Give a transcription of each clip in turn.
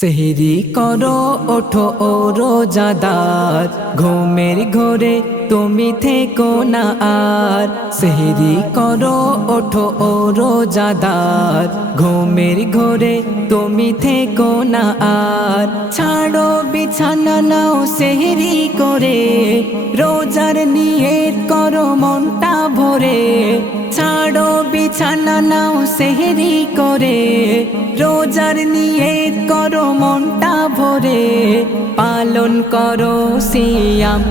সেহরি করো ওঠো ও রোজাদার, ঘুমের ঘোরে তুমি থেকো না আর। সেহরি করো ওঠো ও রোজাদার, ঘুমের ঘোরে তুমি থেকো না আর। ছাড়ো বিছানা নাও সেহরি করে, রোজার নিয়ত করো মনটা ভরে। ছাড়ো বিছানা নাও সেহরি করে, রোজার নিয়ত করো মনটা ভরে। পালন করো সিয়াম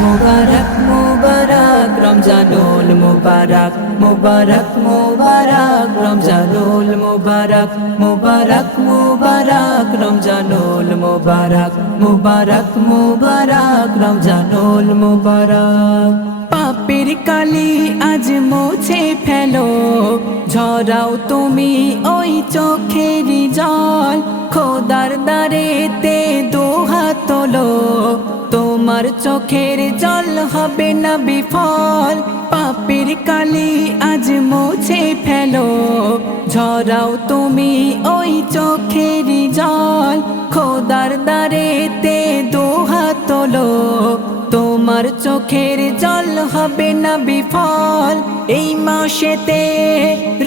মুবারক মুবারক রমজানুল মুবারক, মুবারক মুবারক রমজানুল মুবারক, মুবারক মুবারক রমজানুল মুবারক, মুবারক মুবারক রমজানুল মুবারক। পাপের কালি আজ মুছে ফেলো, ঝরাও তুমি ওই চোখেরই জল। খোদার দ্বারেতে দুহাত তোলো, তোমার চোখের জল হবে না বিফল। পাপের কালি আজ মুছে ফেলো, ঝরাও তুমি ওই চোখেরই জল। খোদার দ্বারেতে দুহাত তোলো, তোমার চোখের জল হবে না বিফল। এই মাসেতে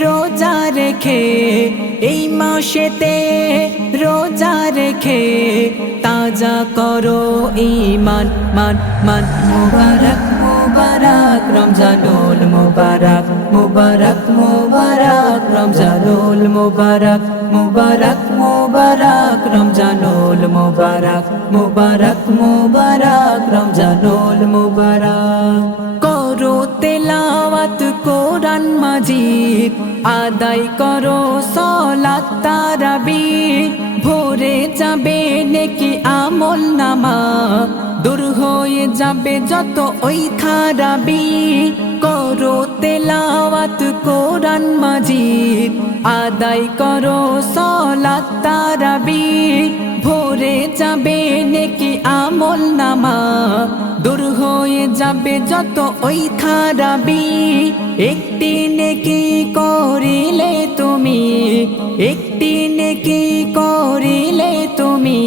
রোজা রেখে, এই মাসেতে রোজা রেখে তাজা করো ঈমান মান মান। মুবারক মুবারক রমজানুল মুবারক, মুবারক মুবারক রমজানুল মুবারক, মুবারক মুবারক রমজানুল মুবারক, মুবারক মুবারক রমজানুল মুবারক। করো তেলাওয়াত কোরআন মাজিদ, আদায় করো সালাত তারাবিহ। ভরে যাবে নেকি আমল নামা, দূর হয়ে যাবে যত ওই খারাপি। করো তেলাওয়াত কোরআন মাজিদ, আদায় করো সালাত তারাবিহ। ভরে যাবে নেকি আমল নামা, দূর হয়ে যাবে যত ওই খারাপি। একটি নেকি করিলে তুমি, একটি নেকি করিলে তুমি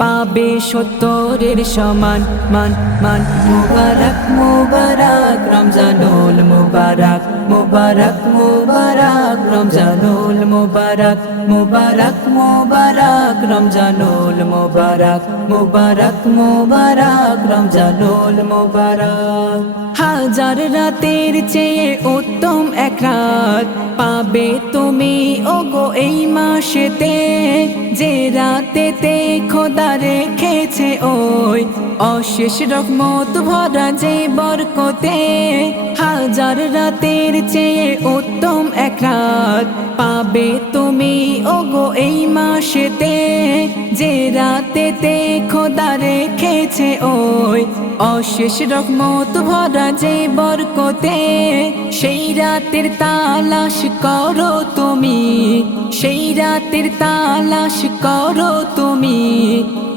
পাবে ৭০-এর সমান মান মান। মুবারক মুবারক রমজানুল মুবারক, মুবারক মুবারক রমজানুল মুবারক, মুবারক মুবারক রমজানুল মুবারক, মুবারক মুবারক রমজানুল মুবারক। হাজার রাতের চেয়ে উত্তম এক রাত পাবে তুমি ওগো এই মাসেতে। যে রাতেতে খোদা রেখেছে ওই অশেষ রহমত ভরা যে বরকতে। হাজার রাতের চেয়ে উত্তম এক রাত পাবে তুমি ওগো এই মাসেতে। যে রাতেতে খোদা রেখেছে ওই অশেষ রহমত ভরা যে বরকতে। সেই রাতের তালাশ করো তুমি, সেই রাতের তালাশ করো তুমি।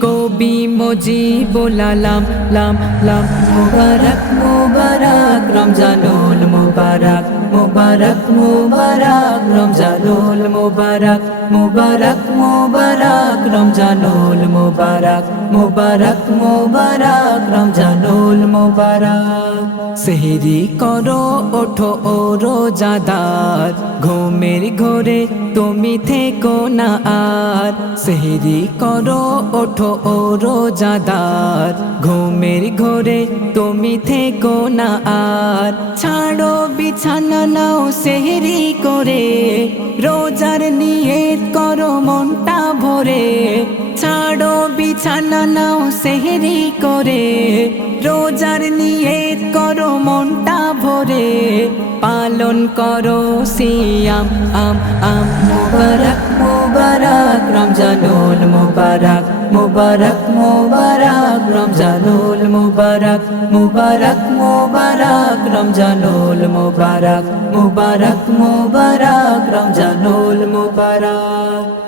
কবি মুজিবুল আলম লাম লাম। মুবারক মুবারক রমজানুল মুবারক, মুবারক মুবারক রমজানুল মুবারক, মুবারক মুবারক রমজানুল মুবারক, মুবারক মুবারক রমজানুল মুবারক। সেহরি করো ওঠো ও রোজাদার, ঘুমের ঘোরে তুমি থেকো না আর। সেহরি করো ওঠো ও রোজাদার, ঘুমের ঘোরে তুমি থেকো না আর। ছাড়ো বিছানা নাও সেহরি করে, রোজার নিয়ত করো মনটা ভরে। ছাড়ো বিছানা নাও সেহরি করে, রোজার নিয়ত করো মনটা ভরে। পালন করো সিয়াম মুবারক মুবারক রমজানুল মুবারক, মুবারক মুবারক রমজানুল মুবারক, মুবারক মুবারক রমজানুল মুবারক, মুবারক মুবারক রমজানুল মুবারক।